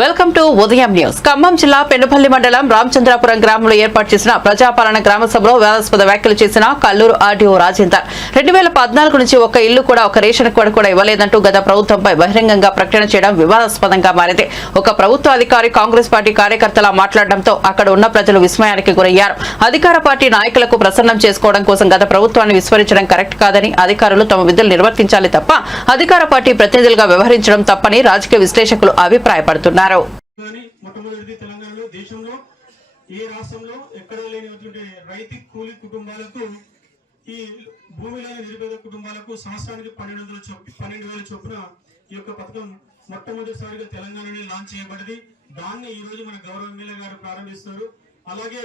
Welcome to ఉదయం news. Khammam జిల్లా పెనుపల్లి మండలం రామచంద్రాపురం గ్రామంలో ఏర్పాటు చేసిన ప్రజాపాలన గ్రామ సభలో వివాదాస్పద వ్యాఖ్యలు చేసిన కల్లూరు ఆర్డీఓ రాజేందర్ 2014 నుంచి ఒక్క ఇల్లు కూడా ఒక రేషన్ కార్డు కూడా ఇవ్వలేదంటూ గత ప్రభుత్వంపై బహిరంగంగా ప్రకటన చేయడం వివాదాస్పదంగా మారింది. ఒక ప్రభుత్వ అధికారి కాంగ్రెస్ పార్టీ కార్యకర్తలా మాట్లాడడంతో అక్కడ ఉన్న ప్రజలు విస్మయానికి గురయ్యారు. అధికార పార్టీ నాయకులకు ప్రసన్నం చేసుకోవడం కోసం గత ప్రభుత్వాన్ని విస్మరించడం కరెక్ట్ కాదని, అధికారులు తమ విధులు నిర్వర్తించాలి తప్ప అధికార పార్టీ ప్రతినిధులుగా వ్యవహరించడం తప్పని రాజకీయ విశ్లేషకులు అభిప్రాయపడుతున్నారు. మొట్టమొదటిది తెలంగాణలో దేశంలో ఏ రాష్ట్రంలో ఎక్కడ లేనటువంటి రైతు కూలి కుటుంబాలకు ఈ భూమి లేని నిరుపేద కుటుంబాలకు సంవత్సరానికి 12,000 చొప్పున ఈ యొక్క పథకం మొట్టమొదటిసారిగా తెలంగాణలో లాంచ్ చేయబడింది. దాన్ని ఈ రోజు మన గౌరవ ఎమ్మెల్యే గారు ప్రారంభిస్తారు. అలాగే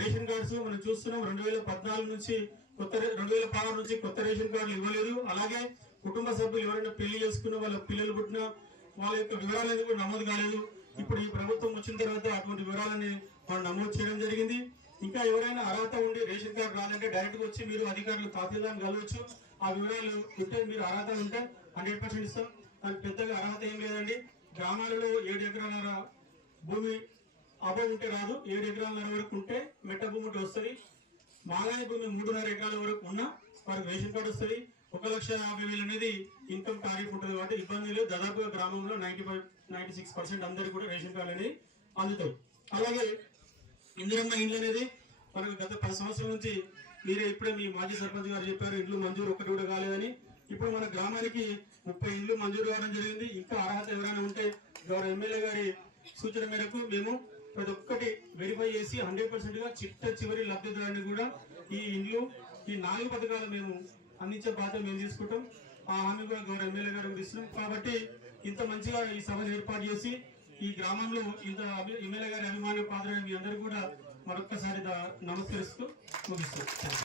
రేషన్ కార్డ్స్ మనం చూస్తున్నాం. 2014 నుంచి 2016 నుంచి కొత్త రేషన్ కార్డులు ఇవ్వలేదు. అలాగే కుటుంబ సభ్యులు ఎవరైనా పెళ్లి చేసుకున్న వాళ్ళ పిల్లలు పుట్టిన వాళ్ళ యొక్క వివరాలు కూడా నమోదు కాలేదు. ఇప్పుడు ఈ ప్రభుత్వం వచ్చిన తర్వాత అటువంటి వివరాలని మనం నమోదు చేయడం జరిగింది. ఇంకా ఎవరైనా అర్హత ఉండి రేషన్ కార్డు రాదంటే డైరెక్ట్ గా వచ్చి మీరు అధికారులు తహసీల్దార్ని కలవచ్చు. ఆ వివరాలు ఉంటే మీరు అర్హత ఉంటే 100% ఇస్తాం. దానికి పెద్దగా అర్హత ఏం లేదండి. గ్రామాలలో 7 ఎకరాల భూమి అభం ఉంటే రాదు. 7 ఎకరాల వరకు ఉంటే మెట్ట భూమి ఉంటే వస్తుంది. మాగాని భూమి 3.5 ఎకరాల వరకు ఉన్నా వారికి రేషన్ కార్డు వస్తుంది. 1,50,000 అనేది ఇన్కమ్ టారిఫ్ ఉంటుంది కాబట్టి ఇబ్బంది లేదు. దాదాపుగా గ్రామంలో 96% అందరికి కూడా రేషన్ కార్డు అనేది అందుతాయి. అలాగే ఇందిరమ్మ ఇండ్లు అనేది మనకు గత 10 సంవత్సరాల నుంచి మీరే ఇప్పుడే మీ మాజీ సర్పంచ్ గారు చెప్పారు, ఇండ్లు మంజూరు ఒక్కటి కూడా కాలేదని. ఇప్పుడు మన గ్రామానికి 30 ఇండ్లు మంజూరు కావడం జరిగింది. ఇంకా అర్హత ఎవరైనా ఉంటే గౌరవ ఎమ్మెల్యే గారి సూచన మేరకు మేము ప్రతి ఒక్కటి వెరిఫై చేసి 100% గా చివరి లబ్ధిదారుని కూడా ఈ ఇండ్లు ఈ 4 పథకాలు మేము అందించే బాధ్యత మేము తీసుకుంటాం. ఆ హామీ కూడా గౌరవ ఎమ్మెల్యే గారు ఇస్తున్నాం. కాబట్టి ఇంత మంచిగా ఈ సభను ఏర్పాటు చేసి ఈ గ్రామంలో ఇంత ఎమ్మెల్యే గారి అభిమాన పాత్ర మీ అందరూ కూడా మరొక్కసారి నమస్కరిస్తూ ముగిస్తాం.